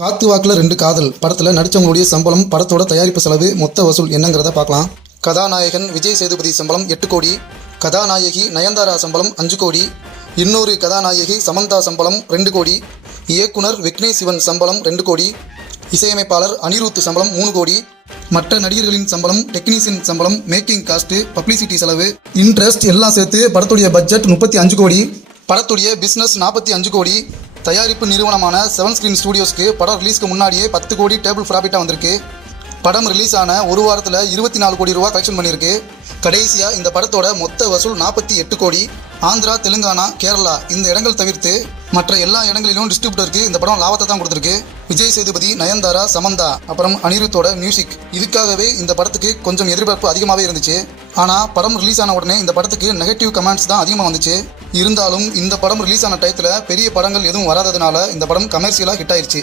காத்து வாக்குல 2 காதல் படத்துல நடிச்சவங்களுடைய சம்பளம், படத்தோட தயாரிப்பு செலவு, மொத்த வசூல் என்னங்கிறத பார்க்கலாம். கதாநாயகன் விஜய் சேதுபதி சம்பளம் 8 கோடி, கதாநாயகி நயன்தாரா சம்பளம் 5 கோடி, இன்னொரு கதாநாயகி சமந்தா சம்பளம் 2 கோடி, இயக்குனர் விக்னேஷ் சிவன் சம்பளம் 2 கோடி, இசையமைப்பாளர் அனிருத் சம்பளம் 3 கோடி, மற்ற நடிகர்களின் சம்பளம், டெக்னீசியன் சம்பளம், மேக்கிங் காஸ்ட், பப்ளிசிட்டி செலவு, இன்ட்ரெஸ்ட் எல்லாம் சேர்த்து படத்துடைய பட்ஜெட் 35 கோடி. படத்துடைய பிசினஸ் 45 கோடி. தயாரிப்பு நிறுவனமான 7 ஸ்கிரீன் ஸ்டுடியோஸ்க்கு படம் ரிலீஸ்க்கு முன்னாடியே 10 கோடி டேபிள் ப்ராஃபிட்டாக வந்திருக்கு. படம் ரிலீஸ் ஆன ஒரு வாரத்தில் 24 கோடி ரூபா கலெக்ஷன் பண்ணியிருக்கு. கடைசியாக இந்த படத்தோட மொத்த வசூல் 48 கோடி. ஆந்திரா, தெலுங்கானா, கேரளா இந்த இடங்கள் தவிர்த்து மற்ற எல்லா இடங்களிலும் டிஸ்ட்ரிபியூட்டருக்கு இந்த படம் லாபத்தை தான் கொடுத்துருக்கு. விஜய் சேதுபதி, நயன்தாரா, சமந்தா, அப்புறம் அனிருத்தோட மியூசிக், இதுக்காகவே இந்த படத்துக்கு கொஞ்சம் எதிர்பார்ப்பு அதிகமாகவே இருந்துச்சு. ஆனால் படம் ரிலீஸ் ஆன உடனே இந்த படத்துக்கு நெகட்டிவ் கமெண்ட்ஸ் தான் அதிகமாக வந்துச்சு. இருந்தாலும் இந்த படம் ரிலீஸ் ஆன டயத்தில் பெரிய படங்கள் எதுவும் வராததுனால இந்த படம் கமர்ஷியலாக ஹிட் ஆயிடுச்சு.